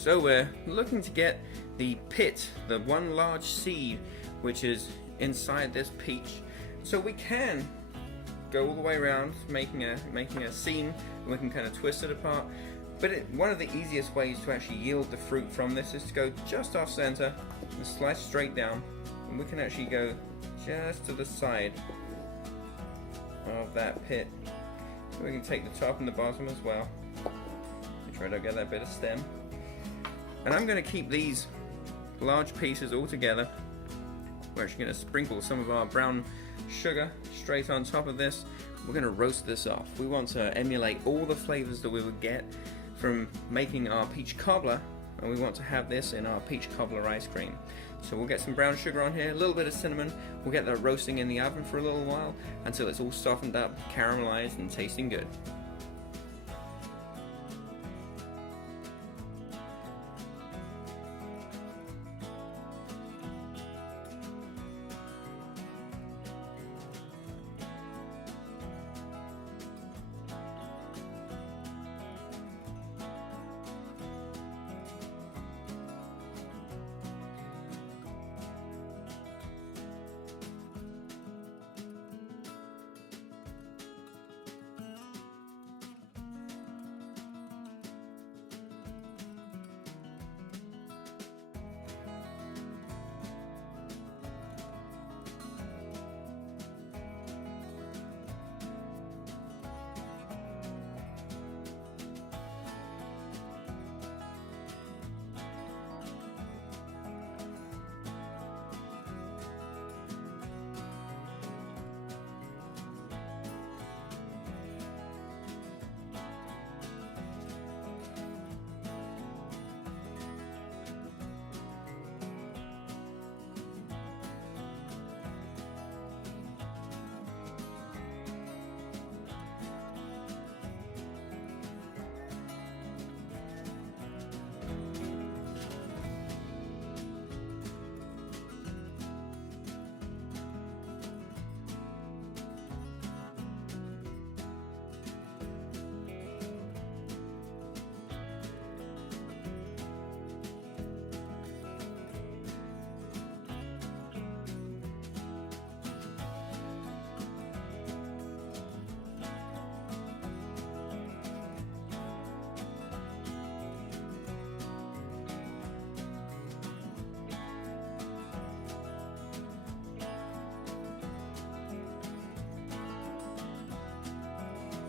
So we're looking to get the pit, the one large seed, which is inside this peach. So we can go all the way around, making a seam, and we can kind of twist it apart. But one of the easiest ways to actually yield the fruit from this is to go just off center and slice straight down, and we can actually go just to the side of that pit. So we can take the top and the bottom as well. Make sure I don't get that bit of stem. And I'm going to keep these large pieces all together. We're actually going to sprinkle some of our brown sugar straight on top of this. We're going to roast this off. We want to emulate all the flavors that we would get from making our peach cobbler, and we want to have this in our peach cobbler ice cream. So we'll get some brown sugar on here, a little bit of cinnamon. We'll get that roasting in the oven for a little while until it's all softened up, caramelized, and tasting good.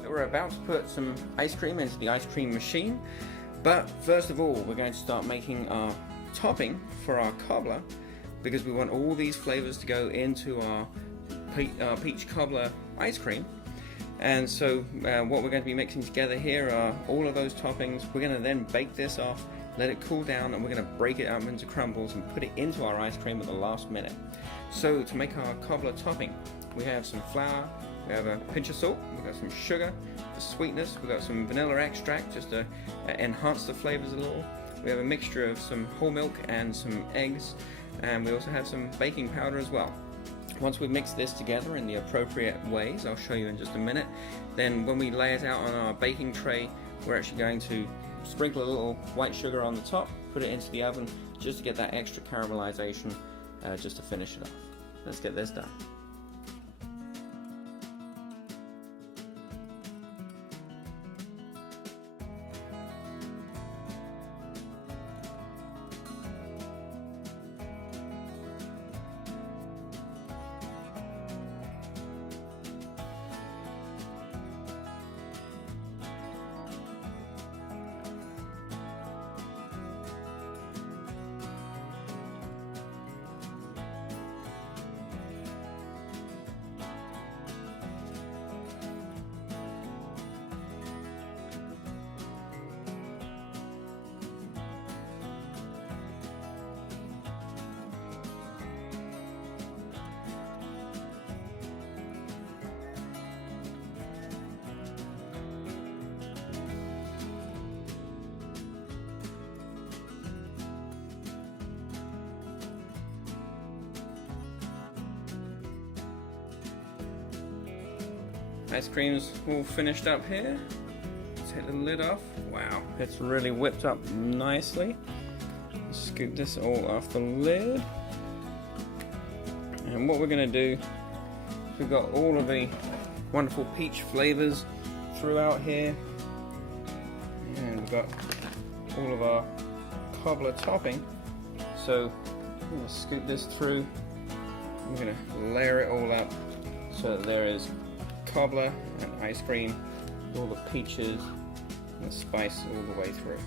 We're about to put some ice cream into the ice cream machine, but first of all we're going to start making our topping for our cobbler, because we want all these flavors to go into our peach cobbler ice cream. And so what we're going to be mixing together here are all of those toppings. We're going to then bake this off, let it cool down, and we're going to break it up into crumbles and put it into our ice cream at the last minute. So to make our cobbler topping, we have some flour, we have a pinch of salt, we've got some sugar for sweetness, we've got some vanilla extract just to enhance the flavors a little. We have a mixture of some whole milk and some eggs, and we also have some baking powder as well. Once we've mixed this together in the appropriate ways, I'll show you in just a minute, then when we lay it out on our baking tray, we're actually going to sprinkle a little white sugar on the top, put it into the oven just to get that extra caramelization, just to finish it off. Let's get this done. Ice cream's all finished up here. take the lid off. Wow, it's really whipped up nicely. Scoop this all off the lid. And what we're going to do, we've got all of the wonderful peach flavors throughout here. And we've got all of our cobbler topping. So I'm going to scoop this through. I'm going to layer it all up so that there is cobbler and ice cream, all the peaches and the spice all the way through.